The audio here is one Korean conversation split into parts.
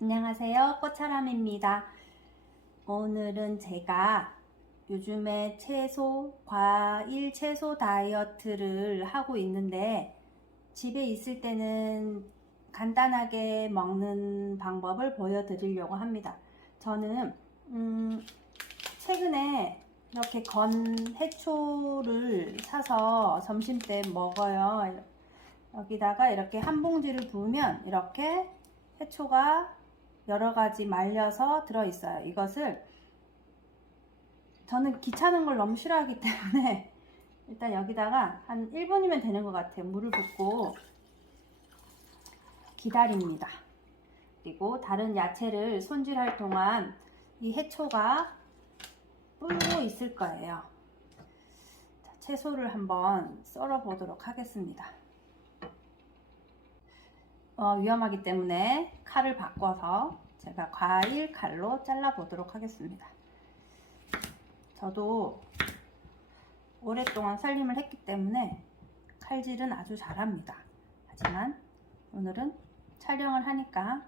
안녕하세요, 꽃차람입니다. 오늘은 제가 요즘에 과일 채소 다이어트를 하고 있는데 집에 있을 때는 간단하게 먹는 방법을 보여드리려고 합니다. 저는 최근에 이렇게 건 해초를 사서 점심때 먹어요. 여기다가 이렇게 한 봉지를 부으면 이렇게 해초가 여러가지 말려서 들어있어요. 이것을 저는 귀찮은 걸 너무 싫어하기 때문에 일단 여기다가 한 1분이면 되는 것 같아요. 물을 붓고 기다립니다. 그리고 다른 야채를 손질할 동안 이 해초가 불고 있을 거예요. 자, 채소를 한번 썰어 보도록 하겠습니다. 위험하기 때문에 칼을 바꿔서 제가 과일 칼로 잘라 보도록 하겠습니다. 저도 오랫동안 살림을 했기 때문에 칼질은 아주 잘합니다. 하지만 오늘은 촬영을 하니까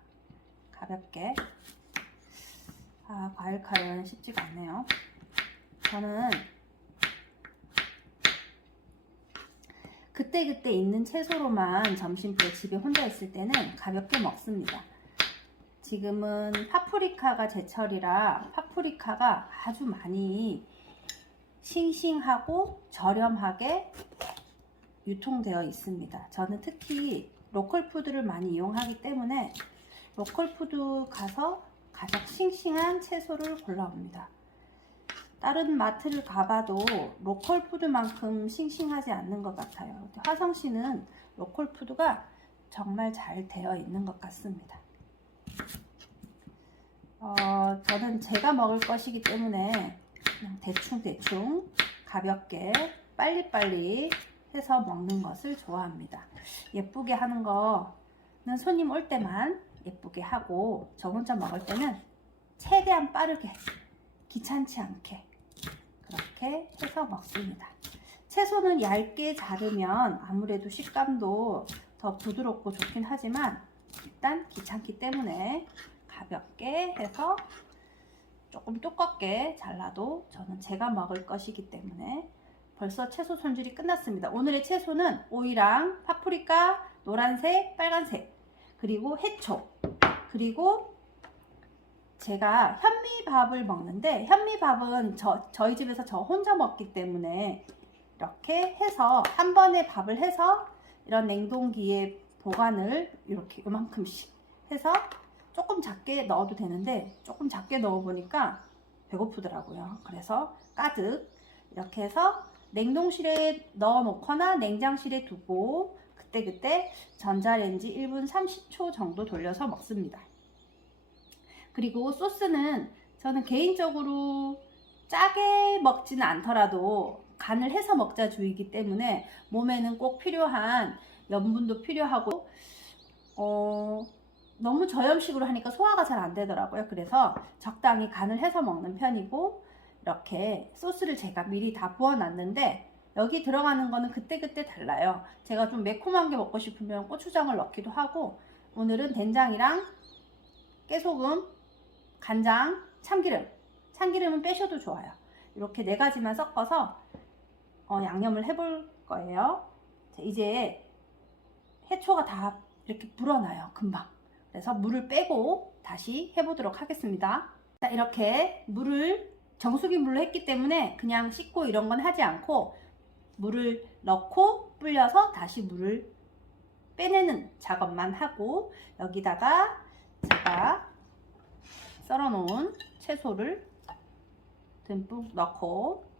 가볍게 과일 칼은 쉽지가 않네요. 저는 그때그때 있는 채소로만 점심때 집에 혼자 있을 때는 가볍게 먹습니다. 지금은 파프리카가 제철이라 파프리카가 아주 많이 싱싱하고 저렴하게 유통되어 있습니다. 저는 특히 로컬푸드를 많이 이용하기 때문에 로컬푸드 가서 가장 싱싱한 채소를 골라옵니다. 다른 마트를 가봐도 로컬푸드만큼 싱싱하지 않는 것 같아요. 화성시는 로컬푸드가 정말 잘 되어 있는 것 같습니다. 저는 제가 먹을 것이기 때문에 그냥 대충 가볍게 빨리빨리 해서 먹는 것을 좋아합니다. 예쁘게 하는 거는 손님 올 때만 예쁘게 하고 저 혼자 먹을 때는 최대한 빠르게 귀찮지 않게 그렇게 해서 먹습니다. 채소는 얇게 자르면 아무래도 식감도 더 부드럽고 좋긴 하지만 일단 귀찮기 때문에 가볍게 해서 조금 두껍게 잘라도 저는 제가 먹을 것이기 때문에 벌써 채소 손질이 끝났습니다. 오늘의 채소는 오이랑 파프리카, 노란색, 빨간색, 그리고 해초, 그리고 제가 현미밥을 먹는데 현미밥은 저희 집에서 저 혼자 먹기 때문에 이렇게 해서 한 번에 밥을 해서 이런 냉동기에 보관을 이렇게 이만큼씩 해서 조금 작게 넣어도 되는데 조금 작게 넣어 보니까 배고프더라고요. 그래서 가득 이렇게 해서 냉동실에 넣어 놓거나 냉장실에 두고 그때그때 전자레인지 1분 30초 정도 돌려서 먹습니다. 그리고 소스는 저는 개인적으로 짜게 먹지는 않더라도 간을 해서 먹자 주의이기 때문에 몸에는 꼭 필요한 염분도 필요하고 너무 저염식으로 하니까 소화가 잘 안 되더라고요. 그래서 적당히 간을 해서 먹는 편이고 이렇게 소스를 제가 미리 다 부어 놨는데 여기 들어가는 거는 그때그때 달라요. 제가 좀 매콤한 게 먹고 싶으면 고추장을 넣기도 하고 오늘은 된장이랑 깨소금, 간장, 참기름은 빼셔도 좋아요. 이렇게 4가지만 섞어서 양념을 해볼 거예요. 자, 이제 해초가 다 이렇게 불어나요. 금방. 그래서 물을 빼고 다시 해보도록 하겠습니다. 자, 이렇게 정수기 물로 했기 때문에 그냥 씻고 이런 건 하지 않고 물을 넣고 불려서 다시 물을 빼내는 작업만 하고 여기다가 제가 썰어놓은 채소를 듬뿍 넣고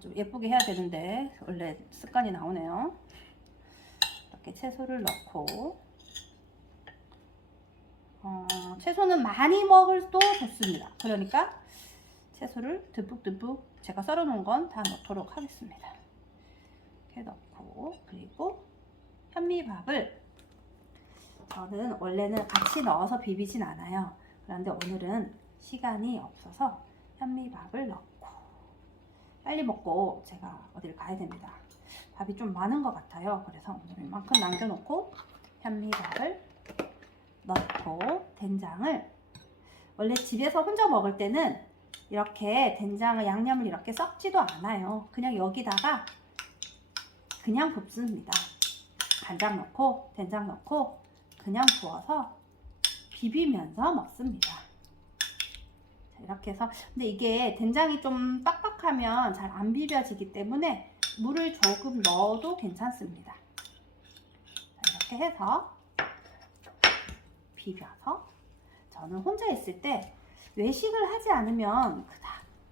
좀 예쁘게 해야 되는데 원래 습관이 나오네요. 이렇게 채소를 넣고 채소는 많이 먹어도 좋습니다. 그러니까 채소를 듬뿍 제가 썰어놓은 건 다 넣도록 하겠습니다. 이렇게 넣고 그리고 현미밥을 저는 원래는 같이 넣어서 비비진 않아요. 그런데 오늘은 시간이 없어서 현미밥을 넣고 빨리 먹고 제가 어딜 가야 됩니다. 밥이 좀 많은 것 같아요. 그래서 오늘 이만큼 남겨놓고 현미밥을 넣고 된장을 원래 집에서 혼자 먹을 때는 이렇게 된장을 양념을 이렇게 섞지도 않아요. 그냥 여기다가 그냥 붓습니다. 간장 넣고 된장 넣고 그냥 부어서 비비면서 먹습니다. 자, 이렇게 해서 근데 이게 된장이 좀 빡빡하면 잘 안 비벼지기 때문에 물을 조금 넣어도 괜찮습니다. 자, 이렇게 해서 비벼서 저는 혼자 있을 때 외식을 하지 않으면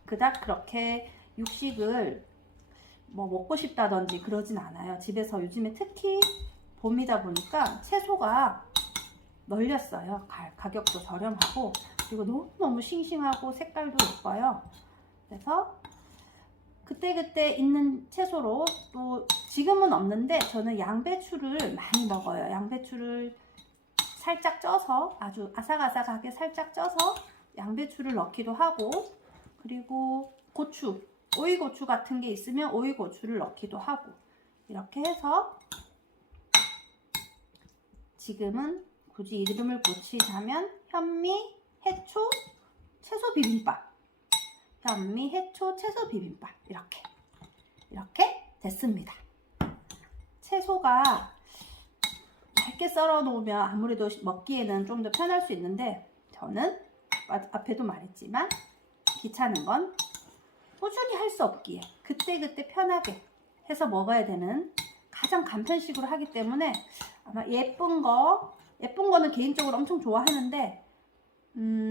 그닥 그렇게 육식을 뭐 먹고 싶다든지 그러진 않아요. 집에서 요즘에 특히 봄이다 보니까 채소가 널렸어요. 가격도 저렴하고 그리고 너무너무 싱싱하고 색깔도 예뻐요. 그래서 그때그때 있는 채소로 또 지금은 없는데 저는 양배추를 많이 먹어요. 양배추를 살짝 쪄서 아주 아삭아삭하게 살짝 쪄서 양배추를 넣기도 하고 그리고 고추, 오이고추 같은 게 있으면 오이고추를 넣기도 하고 이렇게 해서 지금은 굳이 이름을 붙이자면 현미, 해초, 채소 비빔밥 현미, 해초, 채소 비빔밥 이렇게 됐습니다. 채소가 얇게 썰어 놓으면 아무래도 먹기에는 좀 더 편할 수 있는데 저는 앞에도 말했지만 귀찮은 건 꾸준히 할 수 없기에 그때그때 편하게 해서 먹어야 되는 가장 간편식으로 하기 때문에 아마 예쁜 거는 개인적으로 엄청 좋아하는데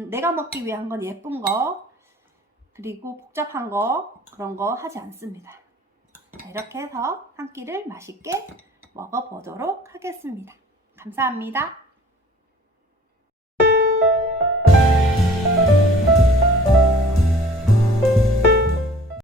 내가 먹기 위한 건 예쁜 거 그리고 복잡한 거 그런 거 하지 않습니다. 자, 이렇게 해서 한 끼를 맛있게 먹어보도록 하겠습니다. 감사합니다.